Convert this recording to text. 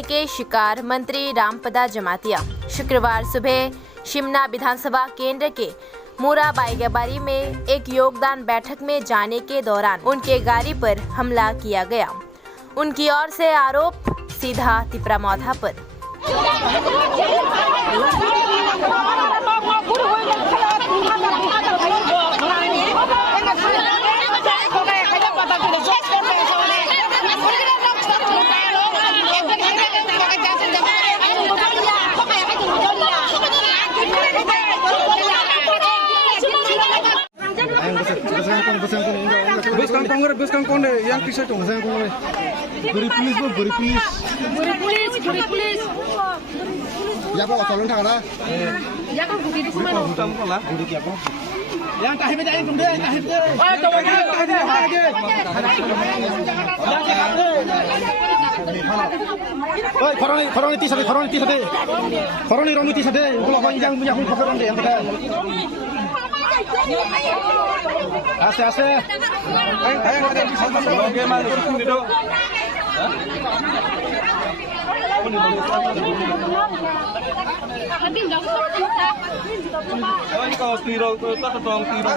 हमले के शिकार मंत्री रामपदा जमातिया शुक्रवार सुबह शिमला विधानसभा केंद्र के मूरा बाईगाबारी में एक योगदान बैठक में जाने के दौरान उनके गाड़ी पर हमला किया गया। उनकी ओर से आरोप सीधा तिपरा मौधा पर। Bus kangkong deh, yang kisah tuh. Buri pulis. Ya kok tolong thằng đó. Ya kan bukti di mana? Buri kia kok. Yang tak hebat yang tumde, tak hebat. Oh, coba aja. Oi, korang ni tisade. Korang ni romi tisade. Kalau kau yang punya pun korang deh yang tekan. Ase. Ayo ada di sana. Bagaimana itu? Kalau tiro, tak ketong tiro.